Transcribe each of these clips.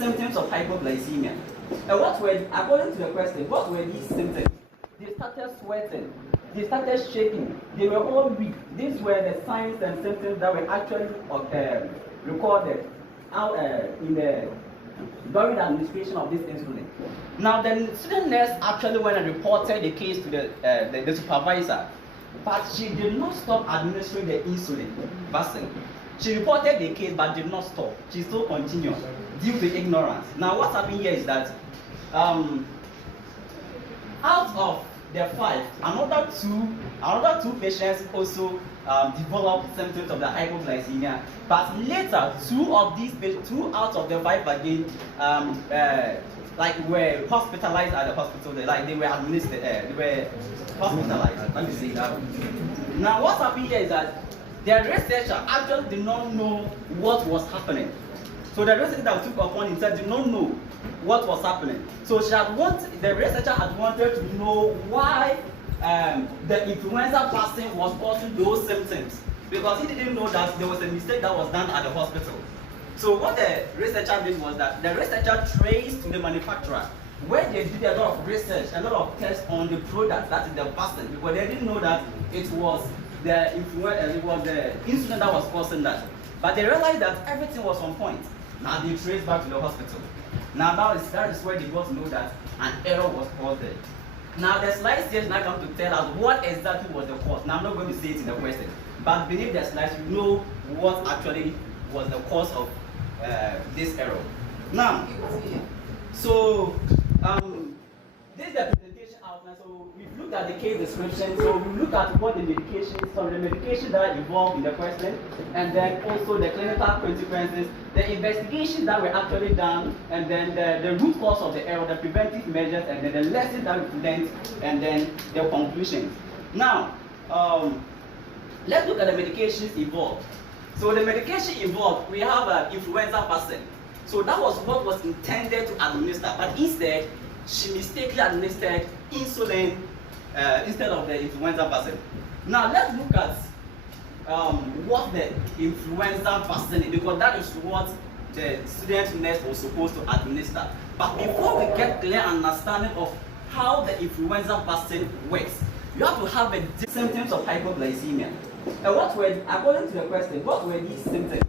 symptoms of hypoglycemia. And according to the question, what were these symptoms? They started sweating, they started shaking, they were all weak. These were the signs and symptoms that were actually recorded out during the administration of this insulin. Now, the student nurse actually went and reported the case to the supervisor, but she did not stop administering the insulin vaccine. She reported the case but did not stop. She still continued due to ignorance. Now, what's happening here is that out of the 5, another two patients also developed symptoms of the hypoglycemia. But later, 2 out of the 5 again, were hospitalized at the hospital. They were administered. They were hospitalized. Let me say that. Now, what's happening here is that the researcher actually did not know what was happening. So the researcher that took upon himself did not know what was happening. So the researcher had wanted to know why the influenza vaccine was causing those symptoms, because he didn't know that there was a mistake that was done at the hospital. So what the researcher did was that the researcher traced to the manufacturer, where they did a lot of research, a lot of tests on the product, that is the vaccine, because they didn't know that it was the insulin that was causing that. But they realized that everything was on point. Now they traced back to the hospital. Now that is where they got to know that an error was caused there. Now the slides here now come to tell us what exactly was the cause. Now I'm not going to say it in the question, but beneath the slides you know what actually was the cause of this error. Now, so this is the presentation outline. So we've looked at the case description. So we looked at what the medications, some of the medications that are involved in the question, and then also the clinical consequences, the investigations that were actually done, and then the root cause of the error, the preventive measures, and then the lessons that we learned, and then the conclusions. Now, let's look at the medications involved. So the medication involved, we have an influenza vaccine. So that was what was intended to administer, but instead, she mistakenly administered insulin instead of the influenza vaccine. Now let's look at what the influenza vaccine is, because that is what the student nurse was supposed to administer. But before we get clear understanding of how the influenza vaccine works, you have to have the symptoms of hypoglycemia. And according to the question, what were these symptoms?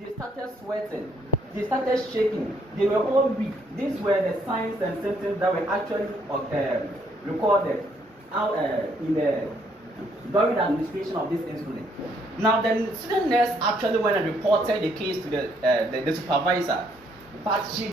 They started sweating, they started shaking, they were all weak. These were the signs and symptoms that were actually recorded out during the administration of this insulin. Now, the student nurse actually went and reported the case to the supervisor, but she